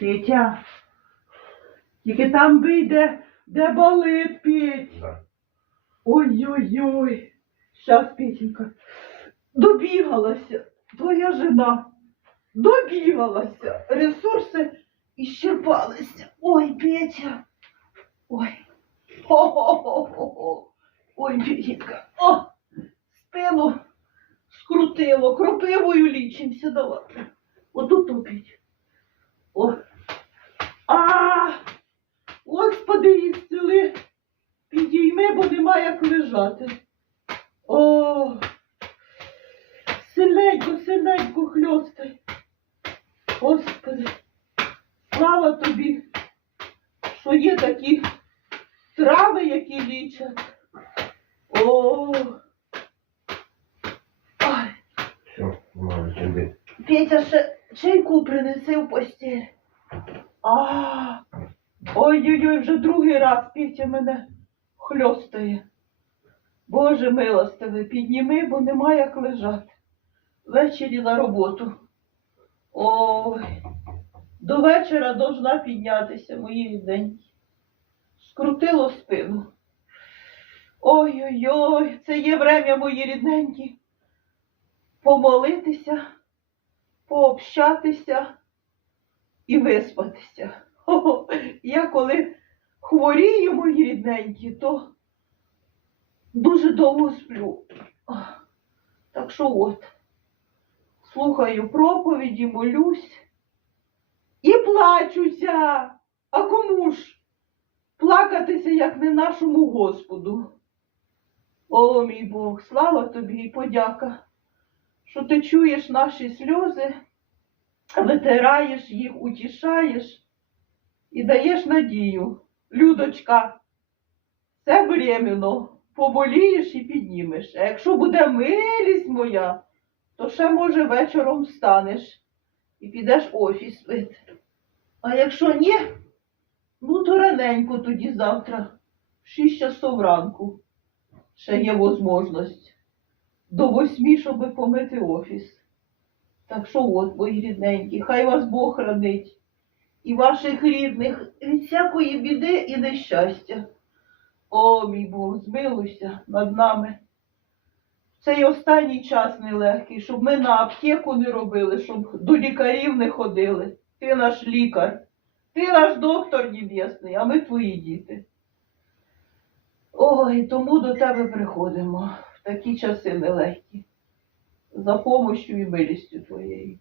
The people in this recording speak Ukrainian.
Петя, тільки там вийде, де болить, Петь. Да. Ой-ой-ой. Щас, Петенька. Добігалася. Твоя жена. Добігалася. Ресурси іщерпалися. Ой, Петя. Ой. Хо-хо-хо-хо. Ой, Петенька. О, спину скрутило. Кропивою лічимося. Давай. Отут топіть. О. А, Господи, ісцели. Підійми, бо нема як лежати. О, сильненько, сильненько хльостай. Господи, слава тобі, що є такі трави, які лічать. О, ай. Петя ще чайку принеси в постіль. Ой-ой-ой, вже другий раз Петя мене хльостає. Боже милостивий, підніми, бо нема як лежати. Ввечері на роботу. Ой, до вечора должна піднятися, мої рідненькі. Скрутило спину. Ой-ой-ой, це є время, мої рідненькі. Помолитися пообщатися і виспатися. Хо-хо. Я коли хворію, мої рідненькі, то дуже довго сплю. Так що от, слухаю проповіді, молюсь і плачуся. А кому ж плакатися, як не нашому Господу? О, мій Бог, слава тобі і подяка що ти чуєш наші сльози, витираєш їх, утішаєш і даєш надію. Людочка, це временно, поболієш і піднімеш. А якщо буде милість моя, то ще, може, вечором встанеш і підеш офіс пити. А якщо ні, ну то раненько тоді завтра, в 6 часов ранку, ще є можливість до восьмі, щоб помити офіс. Так що от, мої рідненькі, хай вас Бог хранить і ваших рідних від всякої біди і нещастя. О, мій Бог, змилуйся над нами. Цей останній час нелегкий, щоб ми на аптеку не робили, щоб до лікарів не ходили. Ти наш лікар, ти наш доктор небесний, а ми твої діти. Ой, тому до тебе приходимо в такі часи нелегкі. За помощью і милістю твоєю.